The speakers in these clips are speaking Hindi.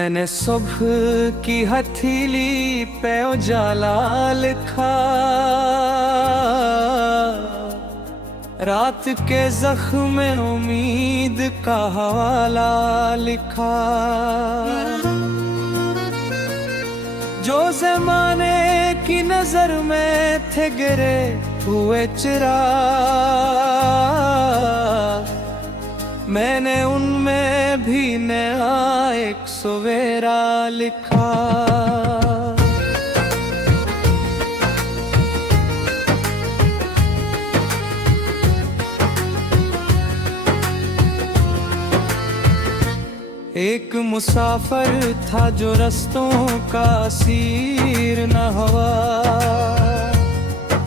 मैंने सुबह की हथेली पे उजाला लिखा, रात के जख्म में उम्मीद का हवाला लिखा। जो ज़माने की नजर में थे गिरे हुए चिराग, मैंने उनमें भी नया एक सवेरा लिखा। एक मुसाफिर था जो रस्तों का असीर न हुआ,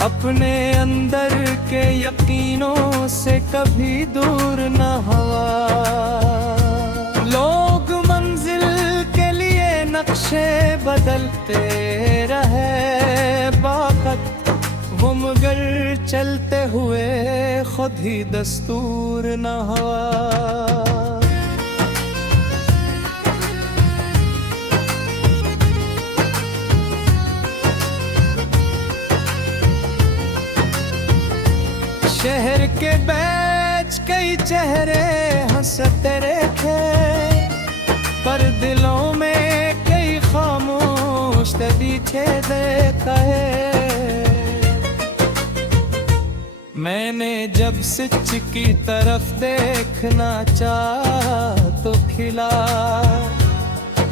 अपने अंदर के यकीनों से कभी दूर न हुआ। लोग मंजिल के लिए नक्शे बदलते रहे बाखत, वो मगर चलते हुए खुद ही दस्तूर न हुआ। शहर के बैच कई चेहरे हंसते रखे, पर दिलों में कई खामोश दीचे देता है। मैंने जब सच की तरफ देखना चाहा तो खिला,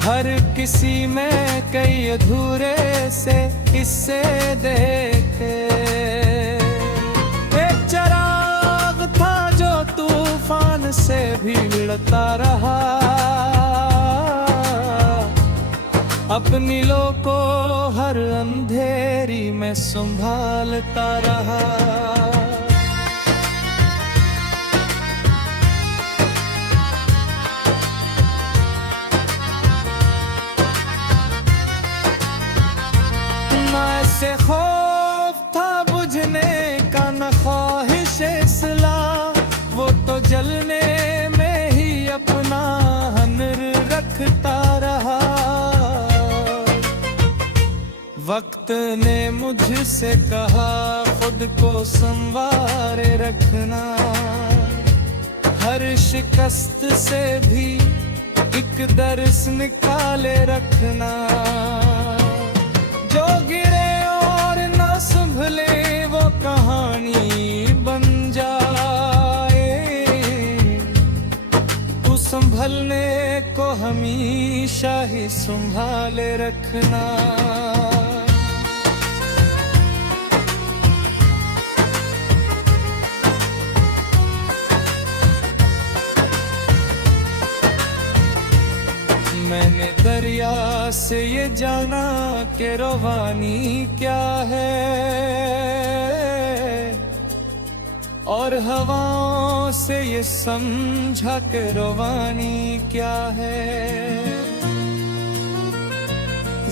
हर किसी में कई अधूरे से हिस्से देखे। चराग था जो तूफान से भीड़ता रहा, अपनी लो को हर अंधेरी में संभालता रहा। ना ऐसे खौफ था बुझने का, न ख्वाहिश इस्लाह, वो तो जलने में ही अपना हनर रखता रहा। वक्त ने मुझसे कहा खुद को संवारे रखना, हर शिकस्त से भी एक दर्स निकाले रखना। जो गिरे और न संभले वो कहानी बन जाए, तू संभलने को हमेशा ही संभाले रखना। मैंने दरिया से ये जाना कि रवानी क्या है, और हवाओं से ये समझा कि रवानी क्या है।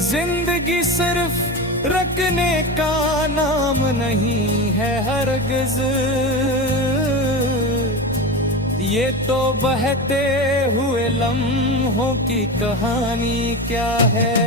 जिंदगी सिर्फ रखने का नाम नहीं है हरगिज़, ये तो बहते हुए लम्हों की कहानी क्या है।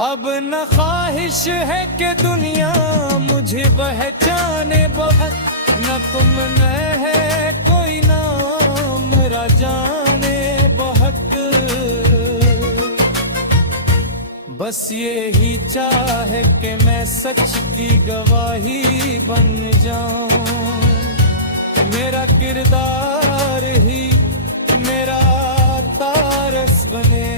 अब न ख्वाहिश है कि दुनिया मुझे पहचाने बहुत, न तुम न है कोई नाम मेरा जाने बहुत। बस ये ही चाहे कि मैं सच की गवाही बन जाऊं, मेरा किरदार ही मेरा तारस बने।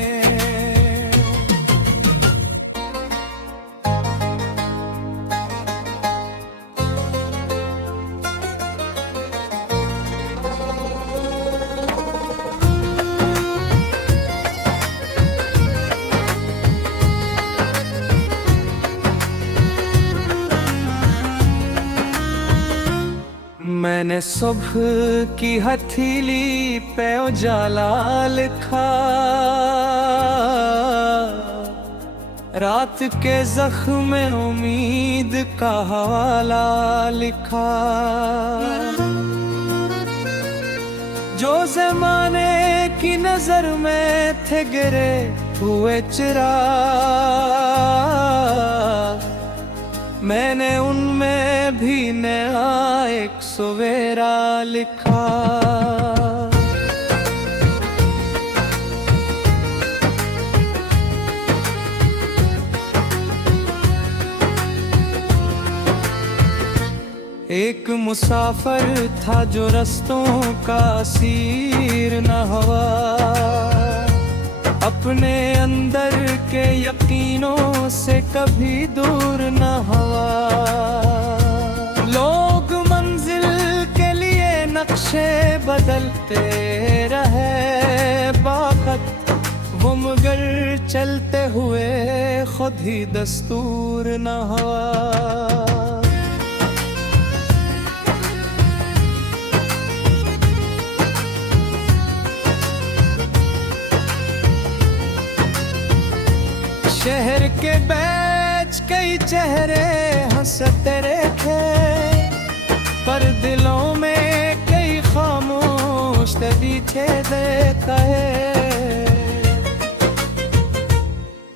मैंने सुबह की हथेली पे उजाला लिखा, रात के जख्म में उम्मीद का हवाला लिखा, जो ज़माने की नजर में थे गिरे हुए चिराग, मैंने उनमें भी नया एक सवेरा लिखा। एक मुसाफिर था जो रस्तों का असीर न हुआ, अपने अंदर के यकीनों से कभी दूर न हुआ। लोग मंजिल के लिए नक्शे बदलते रहे बाखत, वो मगर चलते हुए खुद ही दस्तूर न हुआ। शहर के बैच कई चेहरे हंसते रखे, पर दिलों में कई खामोश पीछे देखा है।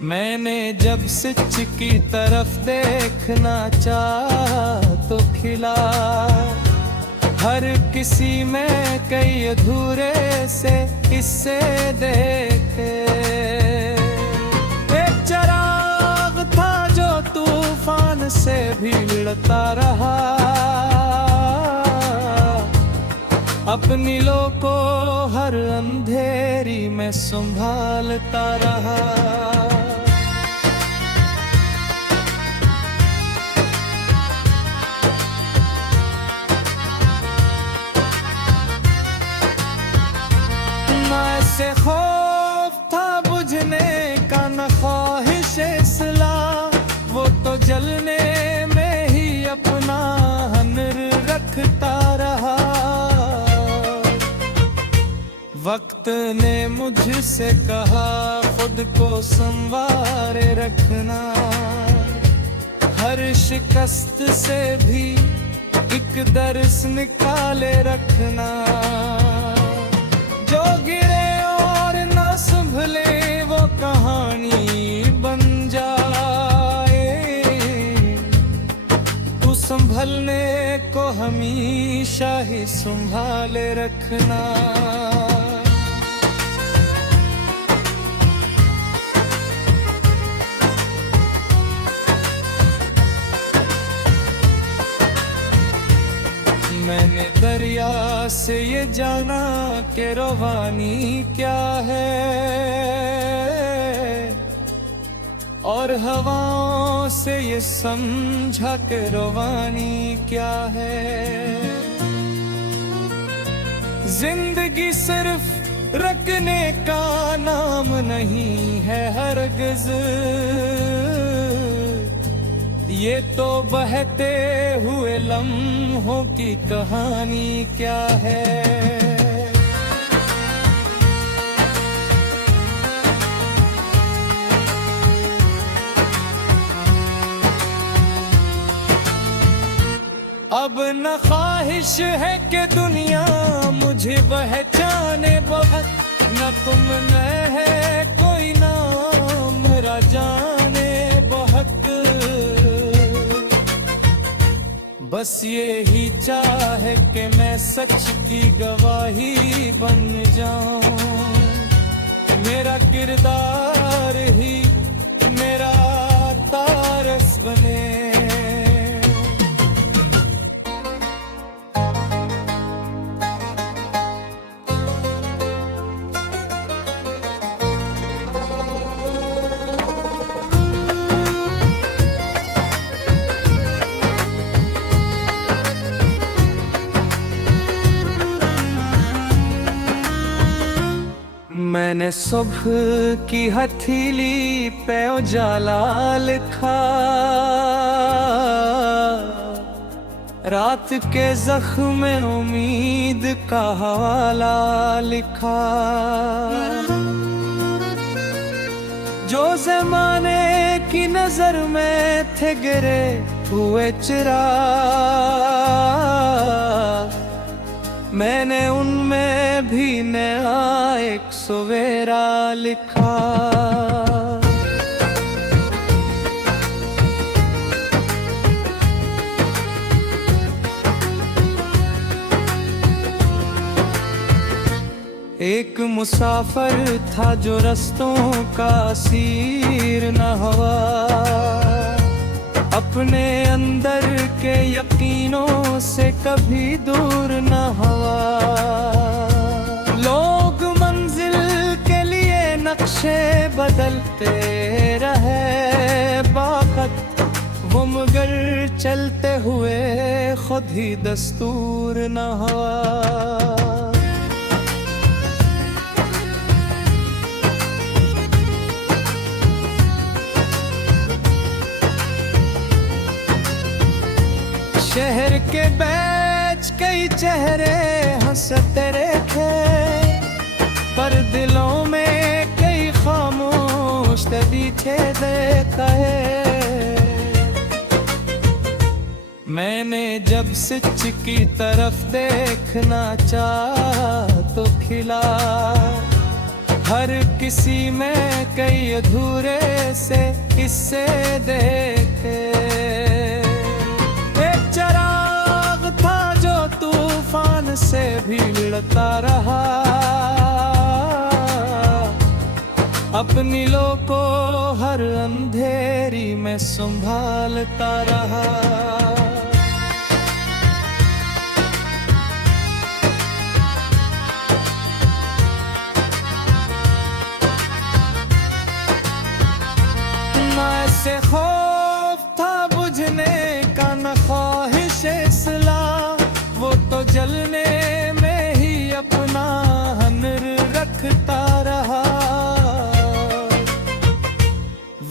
मैंने जब सच की तरफ देखना चाहा तो खिला, हर किसी में कई अधूरे से हिस्से देखे। चराग था जो तूफान से भीड़ता रहा, अपनी लो को हर अंधेरी में संभालता रहा। ना ऐसे खौफ था बुझने का, न ख्वाहिश इस्लाह, वो तो जलने में ही अपना हनर रखता रहा। वक्त ने मुझसे कहा खुद को संवारे रखना, हर शिकस्त से भी एक दर्स निकाले रखना। जो गिरे और न संभले वो कहानी बन जाए, तू संभलने को हमेशा ही संभाले रखना। मैंने दरिया से ये जाना कि रवानी क्या है, और हवाओं से ये समझा कि रवानी क्या है। जिंदगी सिर्फ रखने का नाम नहीं है हरगिज़, ये तो बहते हुए लम्हों की कहानी क्या है। अब न ख्वाहिश है कि दुनिया मुझे पहचाने बहुत, न तुम न है कोई नाम मेरा जाने बहुत। बस ये ही चाहे कि मैं सच की गवाही बन जाऊं, मेरा किरदार ही मेरा तारस बने। मैंने सुबह की हथेली पे उजाला लिखा, रात के जख्म में उम्मीद का हवाला लिखा। जो ज़माने की नजर में थे गिरे हुए चिराग, मैंने उनमें भी नया एक सवेरा लिखा। एक मुसाफिर था जो रस्तों का असीर न हुआ, अपने अंदर के यकीनों से कभी दूर न हुआ। लोग मंजिल के लिए नक्शे बदलते रहे बाखत, वो मगर चलते हुए खुद ही दस्तूर न हुआ। शहर के बैच कई चेहरे हंसते रखे, पर दिलों में कई खामोश पीछे देखा है। मैंने जब सच की तरफ देखना चाहा तो खिला, हर किसी में कई अधूरे से हिस्से देखे। चराग था जो तूफान से भिड़ता रहा, अपनी लो को हर अंधेरी में संभालता रहा। ना ऐसे खौफ था बुझने का न ख्वाहिश इस्लाह, वो तो जलने में ही अपना हनर रखता रहा।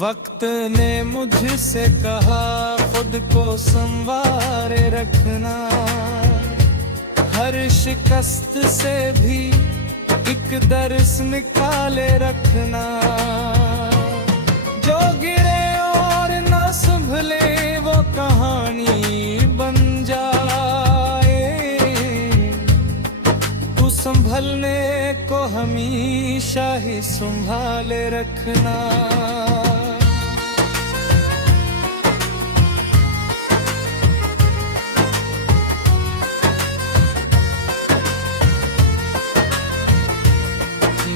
वक्त ने मुझसे कहा खुद को संवारे रखना, हर शिकस्त से भी एक दर्स निकाले रखना। जो गिरे और ना संभले वो कहानी बन जाए, तू संभलने को हमेशा ही संभाले रखना।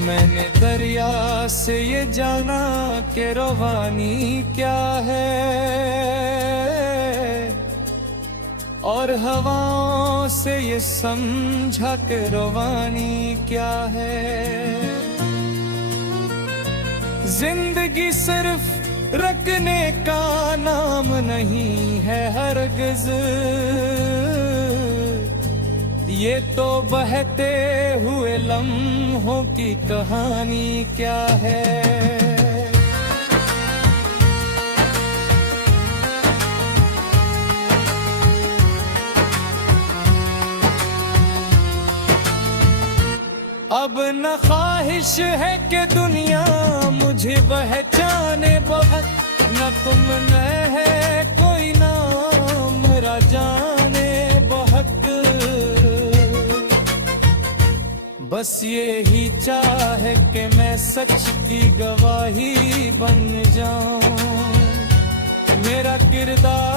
मैंने दरिया से ये जाना कि रवानी क्या है, और हवाओं से ये समझा कि रवानी क्या है। जिंदगी सिर्फ रखने का नाम नहीं है हरगिज़, ये तो बहते हुए लम्हों की कहानी क्या है। अब न ख्वाहिश है कि दुनिया मुझे पहचाने बहुत, न तुम न है कोई नाम मेरा जाने बहुत। बस ये ही चाहे कि मैं सच की गवाही बन जाऊं, मेरा किरदार